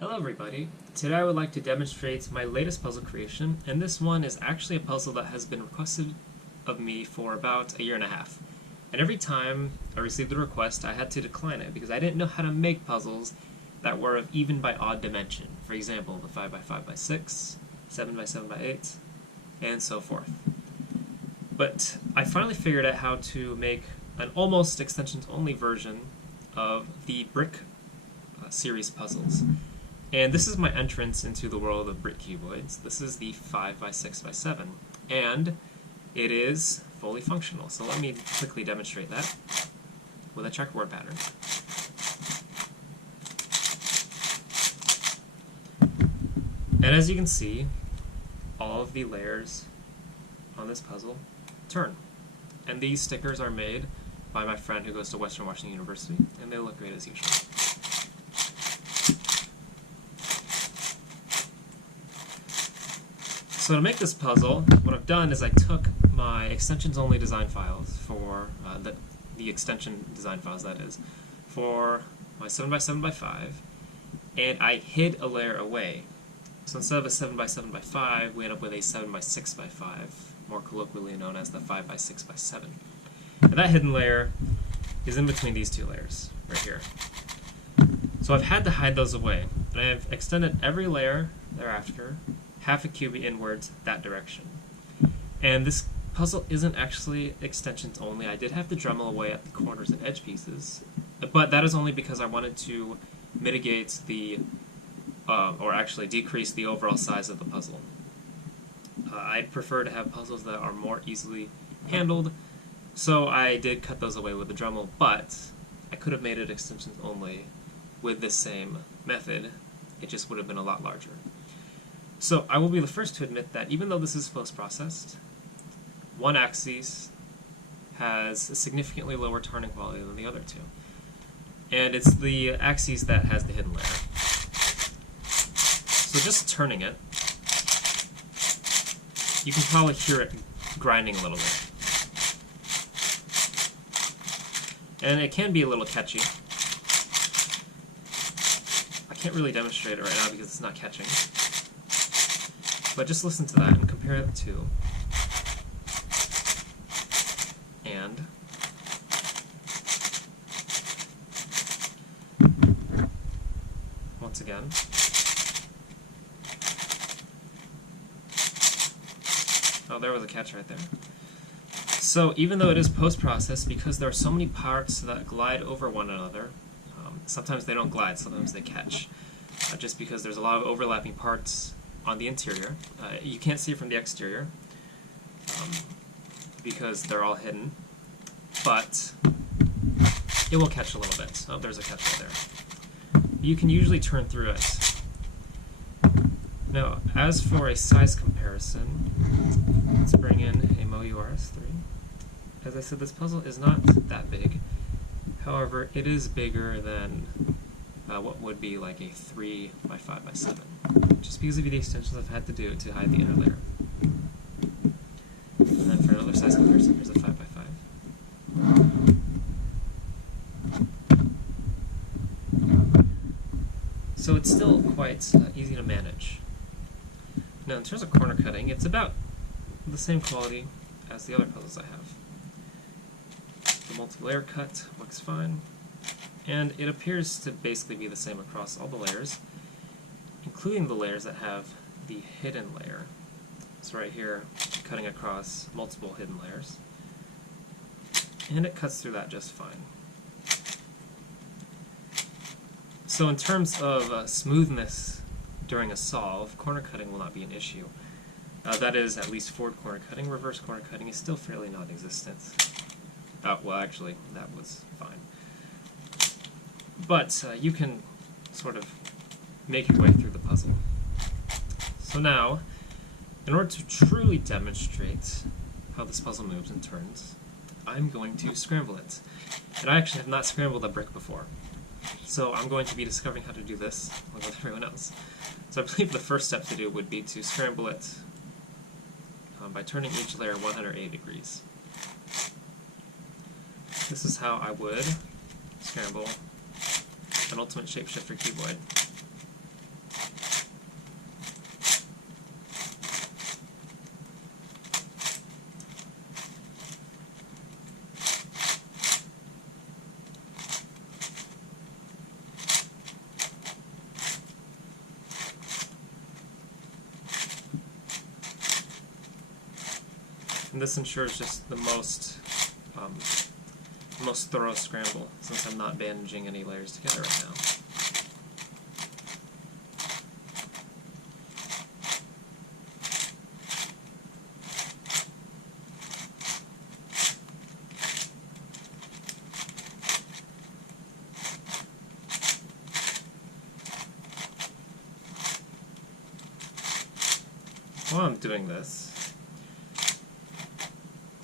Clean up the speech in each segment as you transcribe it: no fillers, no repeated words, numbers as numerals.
Hello everybody! Today I would like to demonstrate my latest puzzle creation, and this one is actually a puzzle that has been requested of me for about a year and a half. And every time I received the request, I had to decline it because I didn't know how to make puzzles that were of even by odd dimension. For example, the 5x5x6, 7x7x8, and so forth. But I finally figured out how to make an almost extensions-only version of the brick series puzzles. And this is my entrance into the world of brick cuboids. This is the 5x6x7, and it is fully functional. So let me quickly demonstrate that with a checkerboard pattern. And as you can see, all of the layers on this puzzle turn. And these stickers are made by my friend who goes to Western Washington University, and they look great as usual. So to make this puzzle, what I've done is I took my extensions-only design files for the extension design files, that is, for my 7x7x5, and I hid a layer away. So instead of a 7x7x5, we end up with a 7x6x5, more colloquially known as the 5x6x7. And that hidden layer is in between these two layers, right here. So I've had to hide those away, and I've extended every layer thereafter half a cube inwards that direction. And this puzzle isn't actually extensions only. I did have to Dremel away at the corners and edge pieces, but that is only because I wanted to mitigate the, or actually decrease the overall size of the puzzle. I'd prefer to have puzzles that are more easily handled, so I did cut those away with the Dremel, but I could have made it extensions only with the same method. It just would have been a lot larger. So I will be the first to admit that even though this is post-processed, one axis has a significantly lower turning quality than the other two. And it's the axis that has the hidden layer. So just turning it, you can probably hear it grinding a little bit. And it can be a little catchy. I can't really demonstrate it right now because it's not catching. But just listen to that and compare the two. And once again. Oh, there was a catch right there. So even though it is post-processed, because there are so many parts that glide over one another, sometimes they don't glide, sometimes they catch. Just because there's a lot of overlapping parts on the interior. You can't see it from the exterior because they're all hidden, but it will catch a little bit. Oh, there's a catch right there. You can usually turn through it. Now, as for a size comparison, let's bring in a MoURS3. As I said, this puzzle is not that big. However, it is bigger than what would be like a 3x5x7, just because of the extensions I've had to do to hide the inner layer. And then for another size comparison, here's a 5x5. So it's still quite easy to manage. Now in terms of corner cutting, it's about the same quality as the other puzzles I have. The multi-layer cut looks fine. And it appears to basically be the same across all the layers, including the layers that have the hidden layer. So right here, cutting across multiple hidden layers. And it cuts through that just fine. So in terms of smoothness during a solve, corner cutting will not be an issue. That is, at least forward corner cutting. Reverse corner cutting is still fairly non-existent. Well, actually, that was fine. But you can sort of make your way through the puzzle. So now, in order to truly demonstrate how this puzzle moves and turns, I'm going to scramble it. And I actually have not scrambled a brick before. So I'm going to be discovering how to do this along with everyone else. So I believe the first step to do would be to scramble it by turning each layer 180 degrees. This is how I would scramble an ultimate shapeshifter cuboid. And this ensures just the most thorough scramble, since I'm not bandaging any layers together right now. While I'm doing this,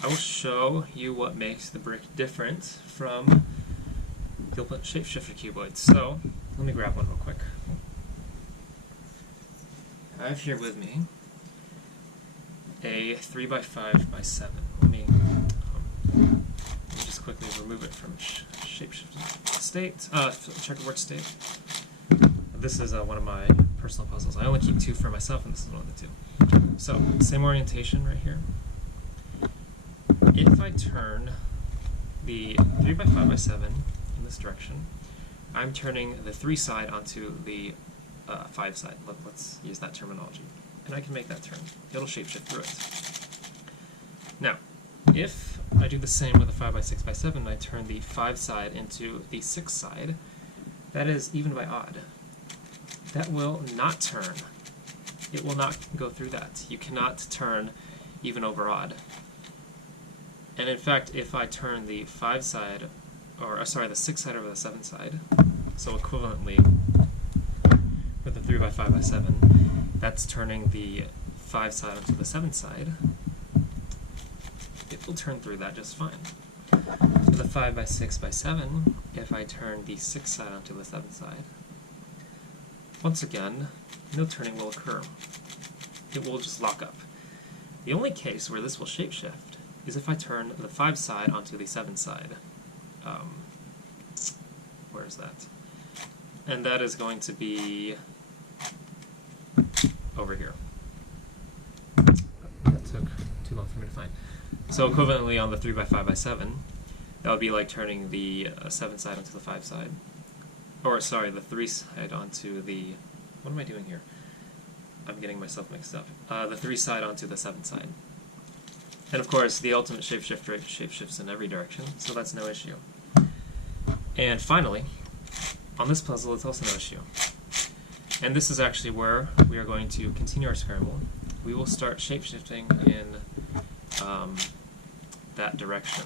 I will show you what makes the brick different from the shapeshifter cuboids. So, let me grab one real quick. I have here with me a 3x5x7. Let me just quickly remove it from shapeshifter state, checkerboard state. This is one of my personal puzzles. I only keep 2 for myself, and this is one of the 2. So, same orientation right here. If I turn the 3x5x7 in this direction, I'm turning the 3 side onto the 5 side. Let's use that terminology. And I can make that turn. It'll shapeshift through it. Now, if I do the same with a 5x6x7, and I turn the 5 side into the 6 side, that is even by odd. That will not turn. It will not go through that. You cannot turn even over odd. And in fact, if I turn the 5 side, or sorry, the 6 side over the 7 side, so equivalently with the 3x5x7, that's turning the 5 side onto the 7 side, it will turn through that just fine. For the 5x6x7, if I turn the 6 side onto the 7 side, once again, no turning will occur. It will just lock up. The only case where this will shapeshift is if I turn the 5 side onto the 7 side. Where is that? And that is going to be over here. That took too long for me to find. So equivalently on the 3x5x7, that would be like turning the 7 side onto the 5 side. Or sorry, the 3 side onto the... What am I doing here? I'm getting myself mixed up. The 3 side onto the 7 side. And of course, the ultimate shapeshifter shapeshifts in every direction, so that's no issue. And finally, on this puzzle, it's also no issue. And this is actually where we are going to continue our scramble. We will start shapeshifting in that direction.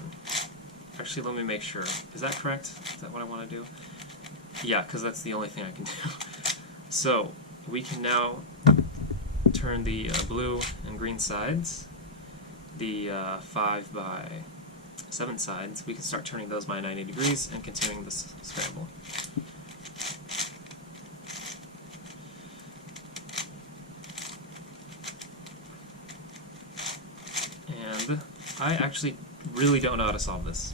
Actually, let me make sure. Is that correct? Is that what I want to do? Yeah, because that's the only thing I can do. So, we can now turn the blue and green sides, the 5x7 sides, we can start turning those by 90 degrees and continuing this scramble. And I actually really don't know how to solve this.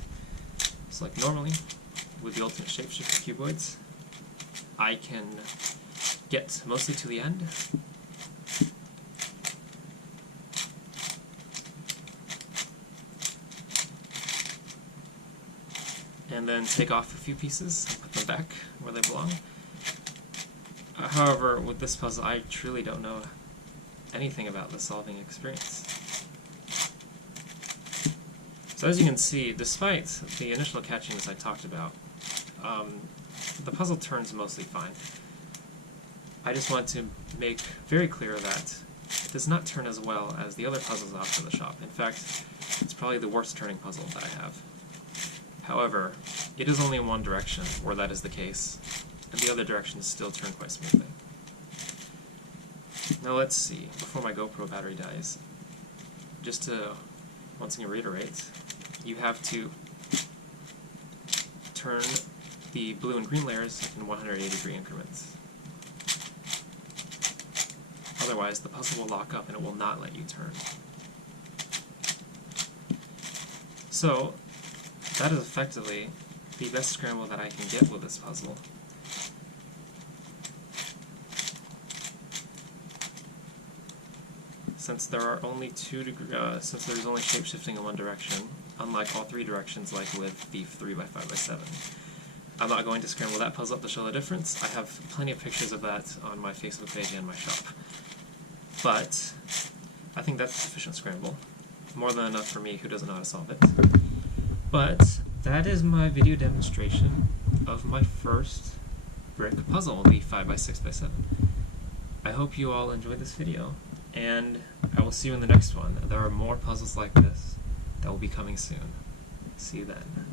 So like normally, with the ultimate shapeshifter cuboids, I can get mostly to the end, and then take off a few pieces and put them back where they belong. However, with this puzzle, I truly don't know anything about the solving experience. So as you can see, despite the initial catchiness I talked about, the puzzle turns mostly fine. I just want to make very clear that it does not turn as well as the other puzzles out of the shop. In fact, it's probably the worst turning puzzle that I have. However, it is only in one direction where that is the case, and the other directions still turn quite smoothly. Now let's see, before my GoPro battery dies, just to once again reiterate, you have to turn the blue and green layers in 180-degree increments. Otherwise, the puzzle will lock up and it will not let you turn. So, that is effectively the best scramble that I can get with this puzzle. Since there are only since there's only shapeshifting in one direction, unlike all 3 directions like with the 3x5x7. I'm not going to scramble that puzzle up to show the difference. I have plenty of pictures of that on my Facebook page and my shop. But I think that's a sufficient scramble. more than enough for me who doesn't know how to solve it. But that is my video demonstration of my first brick puzzle, the 5x6x7. I hope you all enjoyed this video, and I will see you in the next one. There are more puzzles like this that will be coming soon. See you then.